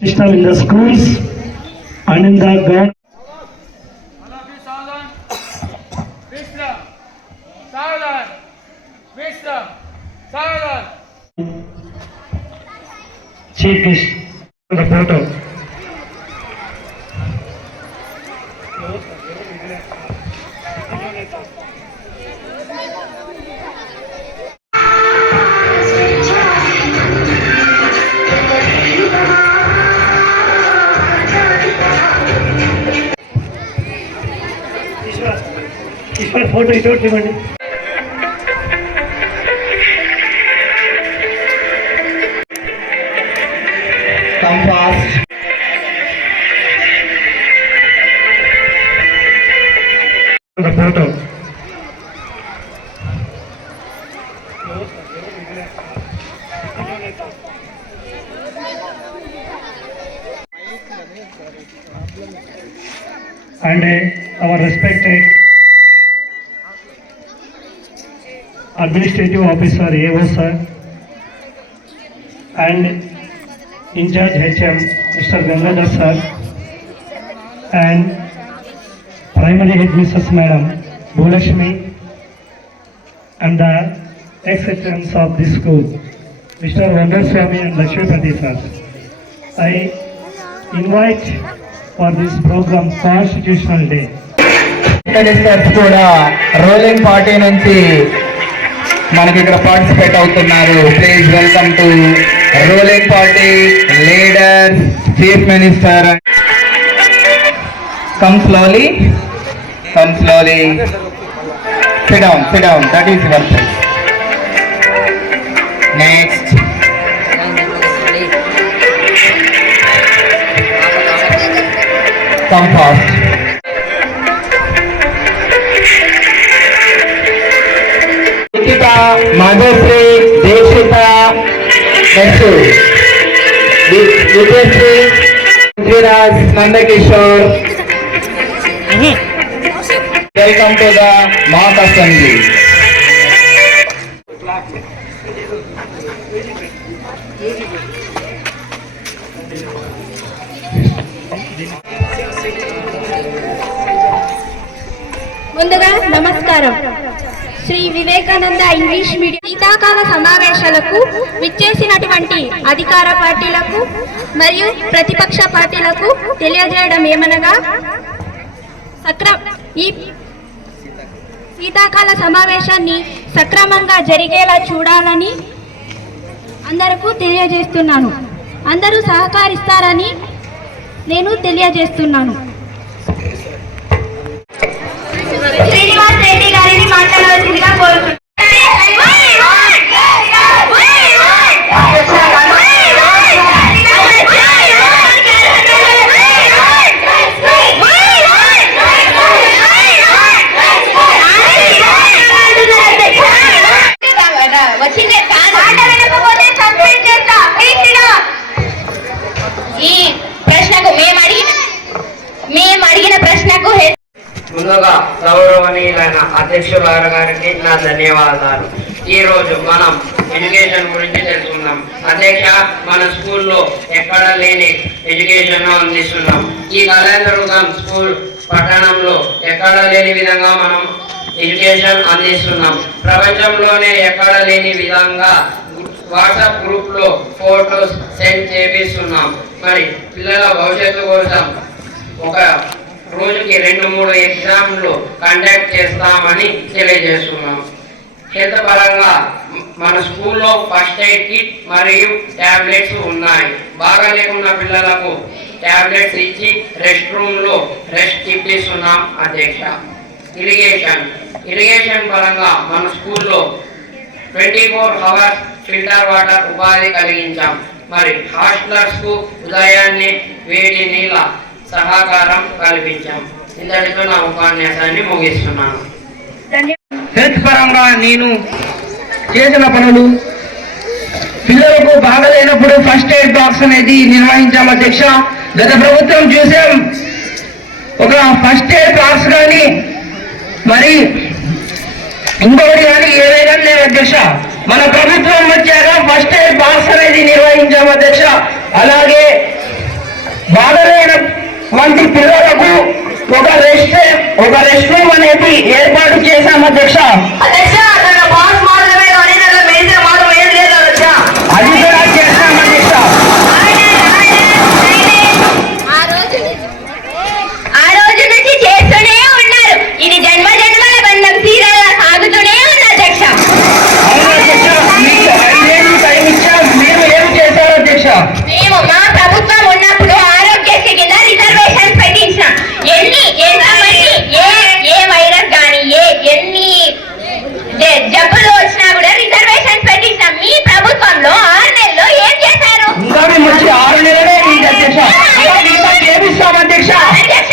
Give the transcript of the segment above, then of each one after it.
system in the schools and in the government. Chief guest on the photo. Ishwar photo is out immandi. Come fast. The photo. And our respected administrative officer AO sir and in charge HM Mr. Gangadhar sir and primary head Mrs. Madam Bhulashmi and the ex-HMs of this school Mr. Vandarswamy and Lakshmipati sir. I invite for this program Constitutional Day. Ministers కూడా ruling party నుంచి మనకి ఇక్కడ participate అవుతున్నారు. Please welcome to ruling party leaders, chief minister. Come slowly, come slowly. Sit down, sit down. That is your place. Next come fast. Madhavasri, Dikshita, Vijayasri, Sriraj, Nandakishore. Welcome to the mock assembly. ముందుగా నమస్కారం. Shri Vivekananda English medium శీతాకాల సమావేశాలకు విచ్చేసినటువంటి అధికార పార్టీలకు మరియు ప్రతిపక్ష పార్టీలకు తెలియజేయడం ఏమనగా, ఈ శీతాకాల సమావేశాన్ని సక్రమంగా జరిగేలా చూడాలని అందరికీ తెలియజేస్తున్నాను. అందరూ సహకరిస్తారని నేను తెలియజేస్తున్నాను. శ్రీనివాస్ రెడ్డి గారిని మాట్లాడవలసిందిగా కోరుతున్నాను. ఈ ప్రశ్నకు మేము అడిగిన ప్రశ్నకు ముందుగా గౌరవనీయులైన అధ్యక్షుల గారికి నా ధన్యవాదాలు. ఈ రోజు మనం ఎడ్యుకేషన్ గురించి తెలుసుకుందాం. అధ్యక్ష, మన స్కూల్లో ఎక్కడ లేని ఎడ్యుకేషన్ అందిస్తున్నాం. ఈ కళాంతర్గం స్కూల్ పట్టణంలో ఎక్కడ లేని విధంగా మనం ఎడ్యుకేషన్ అందిస్తున్నాం. ప్రపంచంలోనే ఎక్కడ లేని విధంగా వాట్సాప్ గ్రూప్ లో ఫోటోస్ సెండ్ చేపిస్తున్నాం. మరి పిల్లల భవిష్యత్తు కోసం ఒక రోజుకి 2-3 ఎగ్జామ్లు కండక్ట్ చేస్తామని తెలియజేస్తున్నాం. హెల్త్ పరంగా మన స్కూల్లో ఫస్ట్ ఎయిడ్ కిట్ మరియు టాబ్లెట్స్ ఉన్నాయి. బాగా లేకున్న పిల్లలకు టాబ్లెట్స్ ఇచ్చి రెస్ట్ రూమ్ లో రెస్ట్ ఇప్పిస్తున్నాం. అధ్యక్ష, ఇరిగేషన్ పరంగా మన స్కూల్లో 24 అవర్స్ ఫిల్టర్ వాటర్ ఉపాధి కలిగించాం. మరి హాస్టలర్స్ కు ఉదయాన్నే వేడి నీళ్ళ సహకారం కల్పించాం. ఇంతటితో నా ఉపన్యాసాన్ని ముగిస్తున్నాను. హెల్త్ పరంగా నేను చేసిన పనులు, పిల్లలకు బాగలేనప్పుడు ఫస్ట్ ఎయిడ్ బాక్స్ అనేది నిర్వహించాం. అధ్యక్ష, గత ప్రభుత్వం చూసాం ఒక ఫస్ట్ ఎయిడ్ బాక్స్ కానీ మరి ఇంకొకటి కానీ ఏదైనా లేదు అధ్యక్ష. మన ప్రభుత్వం వచ్చాక ఫస్ట్ ఎయిడ్ బాక్స్ అనేది నిర్వహించాం అధ్యక్ష. అలాగే ఒక రెస్ట్ రూమ్ అనేది ఏర్పాటు చేశాం అధ్యక్ష. అధ్యక్ష అక్కడ బాస్ మాత్రమే కానీ దాంట్లో మెడిసిన్ మాత్రం ఏం లేదు అధ్యక్ష. అది కూడా చేస్తాం అధ్యక్ష. ఆ రోజు నుంచి చేస్తూనే ఉన్నారు. ఇది జన్మ జన్మల బంధం సీరియల్ సాగుతూనే ఉంది అధ్యక్ష. అవును అధ్యక్ష, మీకు 5 ఏళ్ళు టైం ఇచ్చాం, మీరు ఏం చేశారు అధ్యక్ష? మేము మా ప్రభుత్వం ఉన్నప్పుడు ఆరోగ్యశ్రీ కింద రిజర్వేషన్ పెట్టించాం. ఎంతమంది ఏ వైరస్ కానీ ఎన్ని జబ్బులు వచ్చినా కూడా రిజర్వేషన్ పెట్టించాం. మీ ప్రభుత్వంలో 6 నెలల్లో ఏం చేశారు? ఇంకా మేము వచ్చి 6 నెలలే అయింది అధ్యక్ష. ఇంకా చేపిస్తాం అధ్యక్ష. అధ్యక్ష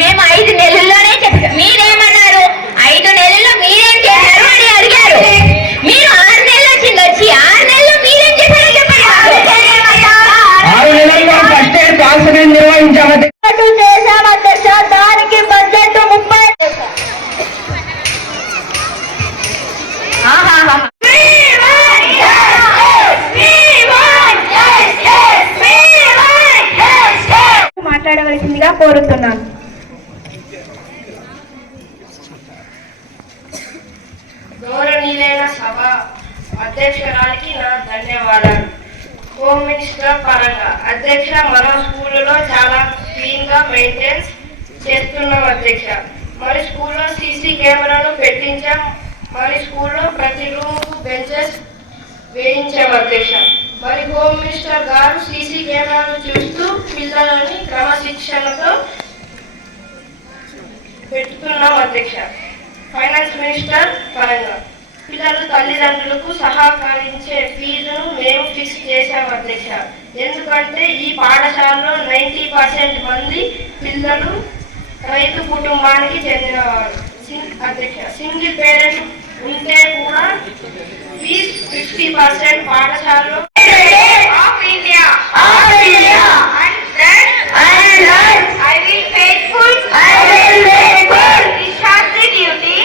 మేము 5 నెలల్లోనే చెప్పాం. మీరేమన్నారు? 5 నెలల్లో మీరేం చేశారు అని అడిగారు. మీరు 6 నెలలు వచ్చింది వచ్చి 6 నెలల్లో మీరేం చేశారో చెప్పండి. 6 నెలల్లో ఫస్ట్ ఎయిడ్ కాన్సర్ట్ నిర్వహించాం అధ్యక్ష. చేశాం అధ్యక్ష. దానికి బడ్జెట్ 30. మాట్లాడవలసిందిగా కోరుతున్నాను. గౌరవనీయులైన సభ అధ్యక్షురాలికి నా ధన్యవాదాలు. హోమ్ మినిస్టర్ పరంగా అధ్యక్ష, మన స్కూల్లో చాలా క్లీన్ గా మెయింటైన్ చేస్తున్నాం అధ్యక్ష. మరి స్కూల్లో సీసీ కెమెరాను పెట్టించాం. మరి స్కూల్లో ప్రతి రూమ్ బెంచెస్ వేయించాం అధ్యక్ష. మరి హోమ్ మినిస్టర్ గారు సీసీ కెమెరాను చూస్తూ పిల్లలని క్రమశిక్షణతో పెట్టుతున్నాం అధ్యక్ష. ఫైనాన్స్ మినిస్టర్ పరంగా పిల్లలు తల్లిదండ్రులకు సహకరించే ఫీజును మేము ఫిక్స్ చేశాం అధ్యక్ష. ఎందుకంటే ఈ పాఠశాలలో 90% మంది పిల్లలు రైతు కుటుంబానికి చెందినవారు అధ్యక్ష. సింగిల్ పేరెంట్ ఉంటే కూడా ఫీజ్ 50% పాఠశాలలో of India I will faithful discharge the duty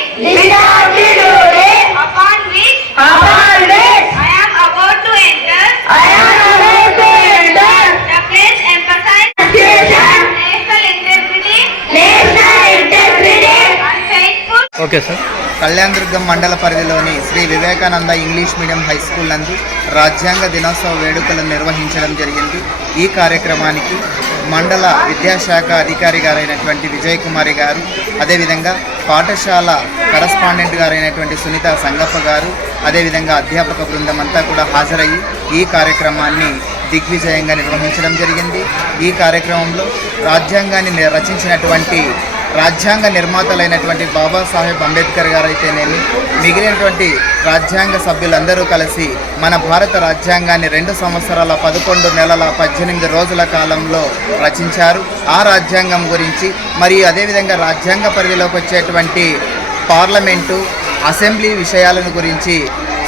upon which I am about to enter. The place emphasize national integrity and faithful. Okay sir. Kalyandurg మండల పరిధిలోని Shri Vivekananda English medium high school నందు రాజ్యాంగ దినోత్సవ వేడుకలను నిర్వహించడం జరిగింది. ఈ కార్యక్రమానికి మండల విద్యాశాఖ అధికారి గారైనటువంటి విజయ్ కుమారి గారు, అదేవిధంగా పాఠశాల కరస్పాండెంట్ గారైనటువంటి సునీత సంగప్ప గారు, అదేవిధంగా అధ్యాపక బృందం అంతా కూడా హాజరయ్యి ఈ కార్యక్రమాన్ని దిగ్విజయంగా నిర్వహించడం జరిగింది. ఈ కార్యక్రమంలో రాజ్యాంగాన్ని రచించినటువంటి రాజ్యాంగ నిర్మాతలైనటువంటి బాబాసాహెబ్ అంబేద్కర్ గారు అయితేనేమి, మిగిలినటువంటి రాజ్యాంగ సభ్యులందరూ కలిసి మన భారత రాజ్యాంగాన్ని 2 సంవత్సరాల 11 నెలల 18 రోజుల కాలంలో రచించారు. ఆ రాజ్యాంగం గురించి మరియు అదేవిధంగా రాజ్యాంగ పరిధిలోకి వచ్చేటువంటి పార్లమెంటు, అసెంబ్లీ విషయాలను గురించి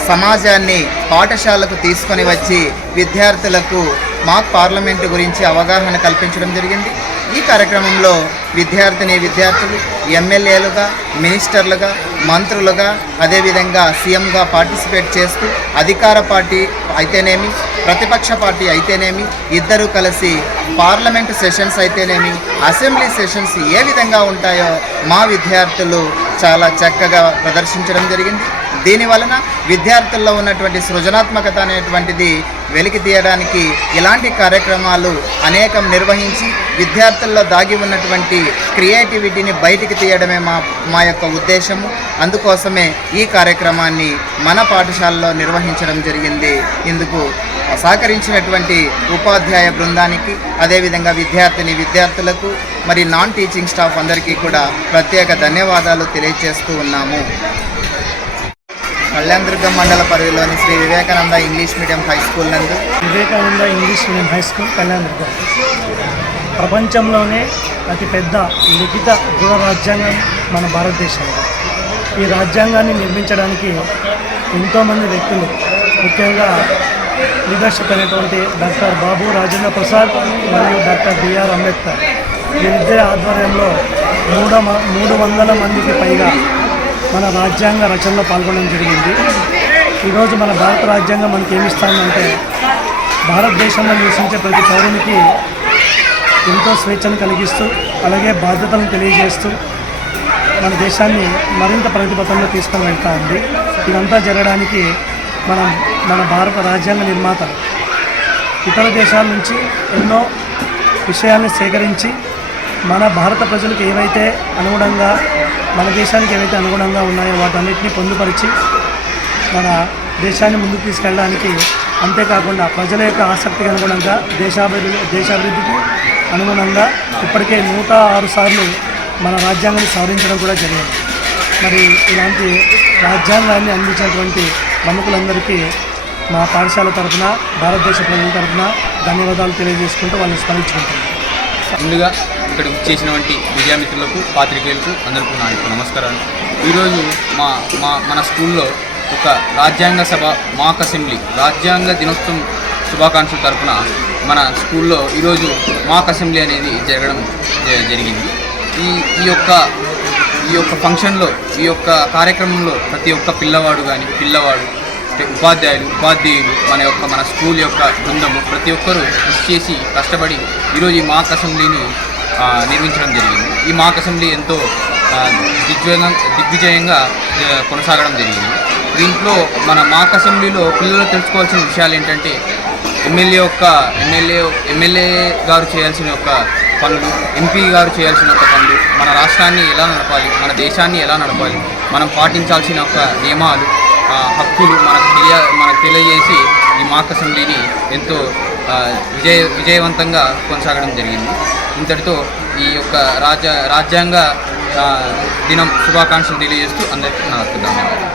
సమాజాన్ని పాఠశాలకు తీసుకొని వచ్చి విద్యార్థులకు మాక్ పార్లమెంటు గురించి అవగాహన కల్పించడం జరిగింది. ఈ కార్యక్రమంలో విద్యార్థులు ఎమ్మెల్యేలుగా, మినిస్టర్లుగా, మంత్రులుగా, అదేవిధంగా సీఎంగా పార్టిసిపేట్ చేస్తూ అధికార పార్టీ అయితేనేమి, ప్రతిపక్ష పార్టీ అయితేనేమి ఇద్దరూ కలిసి పార్లమెంటు సెషన్స్ అయితేనేమి, అసెంబ్లీ సెషన్స్ ఏ విధంగా ఉంటాయో మా విద్యార్థులు చాలా చక్కగా ప్రదర్శించడం జరిగింది. దీనివలన విద్యార్థుల్లో ఉన్నటువంటి సృజనాత్మకత అనేటువంటిది వెలికి తీయడానికి ఇలాంటి కార్యక్రమాలు అనేకం నిర్వహించి విద్యార్థుల్లో దాగి ఉన్నటువంటి క్రియేటివిటీని బయటికి తీయడమే మా యొక్క ఉద్దేశము. అందుకోసమే ఈ కార్యక్రమాన్ని మన పాఠశాలలో నిర్వహించడం జరిగింది. ఇందుకు సహకరించినటువంటి ఉపాధ్యాయ బృందానికి, అదేవిధంగా విద్యార్థులకు, మరి నాన్ టీచింగ్ స్టాఫ్ అందరికీ కూడా ప్రత్యేక ధన్యవాదాలు తెలియజేస్తూ ఉన్నాము. కళ్యాణదుర్గం మండల పరిధిలోని Shri Vivekananda English medium high school నందు Vivekananda English medium high school Kalyanadurgam ప్రపంచంలోనే అతిపెద్ద లిఖిత దృఢ రాజ్యాంగం మన భారతదేశంలో. ఈ రాజ్యాంగాన్ని నిర్మించడానికి ఎంతోమంది వ్యక్తులు, ముఖ్యంగా లీడర్షిప్ అయినటువంటి డాక్టర్ బాబు రాజేంద్ర ప్రసాద్ మరియు డాక్టర్ బిఆర్ అంబేద్కర్ వీరిద్దరి ఆధ్వర్యంలో 300 మందికి పైగా మన రాజ్యాంగ రచనలో పాల్గొనడం జరిగింది. ఈరోజు మన భారత రాజ్యాంగం మనకి ఏమిస్తుందంటే భారతదేశంలో నివసించే ప్రతి పౌరునికి ఎంతో స్వేచ్ఛను కలిగిస్తూ, అలాగే బాధ్యతలను తెలియజేస్తూ, మన దేశాన్ని మరింత ప్రగతిపథంలో తీసుకొని వెళ్తూ ఉంది. ఇదంతా జరగడానికి మన భారత రాజ్యాంగ నిర్మాత ఇతర దేశాల నుంచి ఎన్నో విషయాన్ని సేకరించి మన భారత ప్రజలకు ఏవైతే అనుగుణంగా, మన దేశానికి ఏవైతే అనుగుణంగా ఉన్నాయో వాటన్నిటిని పొందుపరిచి మన దేశాన్ని ముందుకు తీసుకెళ్ళడానికి, అంతేకాకుండా ప్రజల యొక్క ఆసక్తికి అనుగుణంగా దేశాభివృద్ధికి అనుగుణంగా ఇప్పటికే 106 సార్లు మన రాజ్యాంగాన్ని సవరించడం కూడా జరిగింది. మరి ఇలాంటి రాజ్యాంగాన్ని అందించినటువంటి ప్రముఖులందరికీ మా పాఠశాల తరఫున, భారతదేశ ప్రజల తరఫున ధన్యవాదాలు తెలియజేసుకుంటూ వాళ్ళని స్మరించుకుంటున్నాం. ముందుగా ఇక్కడ చేసినటువంటి విద్యామిత్రులకు, పాత్రికేయులకు అందరికీ నా యొక్క నమస్కారాలు. ఈరోజు మన స్కూల్లో ఒక రాజ్యాంగ సభ, మాక్ అసెంబ్లీ, రాజ్యాంగ దినోత్సవం శుభాకాంక్షల తరఫున మన స్కూల్లో ఈరోజు మాక్ అసెంబ్లీ అనేది జరగడం జరిగింది. ఈ యొక్క ఫంక్షన్లో, ఈ యొక్క కార్యక్రమంలో ప్రతి ఒక్క పిల్లవాడు ఉపాధ్యాయులు మన స్కూల్ యొక్క బృందము ప్రతి ఒక్కరూ కృషి చేసి కష్టపడి ఈరోజు ఈ మాక్ అసెంబ్లీని నిర్మించడం జరిగింది. ఈ మాక్ అసెంబ్లీ ఎంతో దిగ్విజయంగా కొనసాగడం జరిగింది. దీంట్లో మన మాక్ అసెంబ్లీలో పిల్లలు తెలుసుకోవాల్సిన విషయాలు ఏంటంటే, ఎమ్మెల్యే గారు చేయాల్సిన యొక్క పనులు, ఎంపీ గారు చేయాల్సిన యొక్క పనులు, మన రాష్ట్రాన్ని ఎలా నడపాలి, మన దేశాన్ని ఎలా నడపాలి, మనం పాటించాల్సిన యొక్క నియమాలు, హక్కులు మనకు తెలియజేసి ఈ మాక్ అసెంబ్లీని ఎంతో విజయవంతంగా కొనసాగడం జరిగింది. ఇంతటితో ఈ యొక్క రాజ్యాంగ దినం శుభాకాంక్షలు తెలియజేస్తూ అందరికీ నా ధన్యవాదాలు.